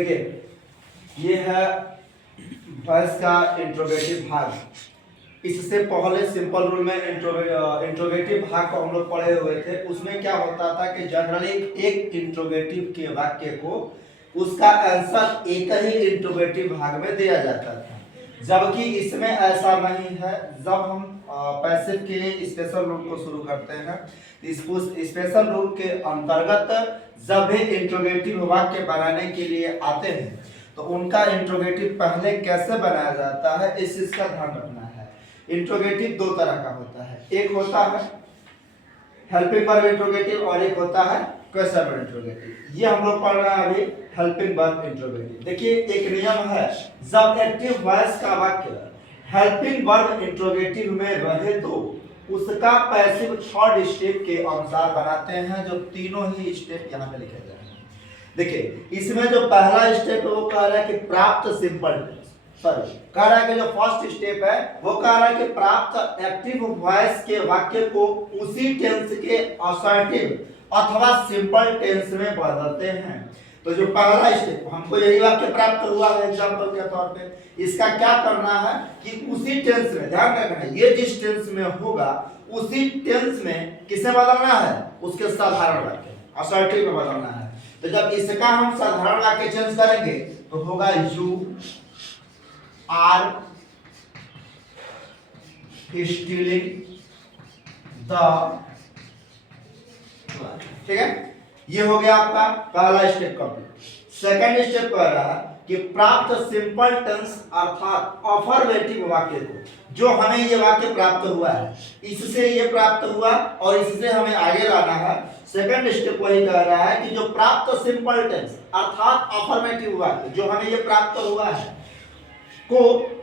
देखिए ये है वॉइस का इंट्रोगेटिव भाग। इससे पहले सिंपल रूल में इंट्रोगेटिव भाग को हम लोग पढ़े हुए थे। उसमें क्या होता था कि जनरली एक इंट्रोगेटिव के वाक्य को उसका आंसर एक ही इंट्रोगेटिव भाग में दिया जाता था, जबकि इसमें ऐसा नहीं है। जब हम पैसिव के स्पेशल रूल को शुरू करते हैं, इस स्पेशल रूल के अंतर्गत जब भी इंट्रोगेटिव वाक्य बनाने के लिए आते हैं तो उनका इंट्रोगेटिव पहले कैसे बनाया जाता है, इस चीज का ध्यान रखना है। इंट्रोगेटिव दो तरह का होता है, एक होता है हेल्पिंग वर्ब इंट्रोगेटिव और एक होता है क्वेश्चन वर्ब इंट्रोगेटिव। ये हम लोग पढ़ रहे हैं अभी हेल्पिंग वर्ब इंट्रोगेटिव। देखिए एक नियम है, जब एक्टिव वॉइस का वाक्य हेल्पिंग वर्ब इंट्रोगेटिव में रहे तो उसका पैसिव थर्ड स्टेप के अनुसार बनाते हैं, जो तीनों ही स्टेप यहाँ पे लिखे गए हैं। देखिए इसमें जो पहला स्टेप है वो कह रहा है कि प्राप्त सिंपल टेंस, सॉरी कह रहा है कि जो फर्स्ट स्टेप है वो कह रहा है कि प्राप्त एक्टिव वॉइस के वाक्य को उसी टेंस के असर्टिव अथवा सिंपल टेंस में बदलते हैं। तो जो पहला स्टेप, हमको यही वाक्य प्राप्त हुआ है एग्जांपल के तौर पे, इसका क्या करना है कि उसी टेंस में, ध्यान रखना है ये जिस टेंस में होगा उसी टेंस में किसे बदलना है, उसके साधारण वाक्य असर्टिव में बदलना है। तो जब इसका हम साधारण वाक्य चेंज करेंगे तो होगा यू आर स्टीलिंग द, ठीक है, ये हो गया आपका पहला स्टेप कंप्लीट। सेकंड स्टेप कह रहा है कि प्राप्त सिंपल टेंस अर्थात अफर्मेटिव वाक्य को, जो हमें ये वाक्य प्राप्त हुआ है, इससे ये प्राप्त हुआ और इससे हमें आगे लाना है। सेकंड स्टेप वही कह रहा है कि जो प्राप्त सिंपल टेंस अर्थात अफर्मेटिव वाक्य जो हमें ये प्राप्त हुआ है को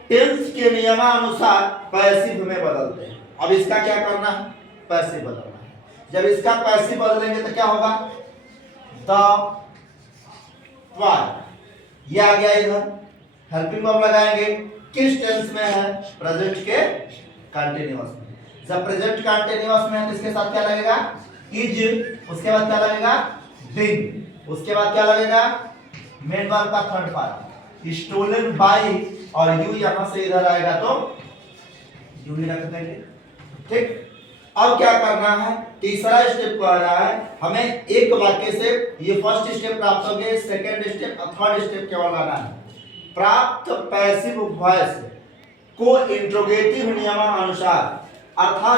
टेंस के नियमानुसार पैसिव में बदलते हैं। अब इसका क्या करना है, पैसिव बदलना है। जब इसका पैसिव बदलेंगे तो क्या होगा, द वाज, ये आ गया इधर। हेल्पिंग वर्ब लगाएंगे, किस टेंस में है, प्रेजेंट के कंटीन्यूअस में। जब प्रेजेंट कंटीन्यूअस में है तो इसके साथ क्या लगेगा, इज, उसके बाद क्या लगेगा, बीइंग, उसके बाद क्या लगेगा, मेन वर्ब का थर्ड पार्ट स्टोलन बाय, और यू यहां से इधर आएगा तो यू ही रख देंगे, ठीक। अब क्या करना है, तीसरा स्टेप कह रहा है हमें एक वाक्य से ये फर्स्ट स्टेप प्राप्त हो गया, सेकंड स्टेप और थर्ड स्टेप केवल लाना है। प्राप्त पैसिव वॉइस को इंट्रोगेटिव नियमानुसार अर्थात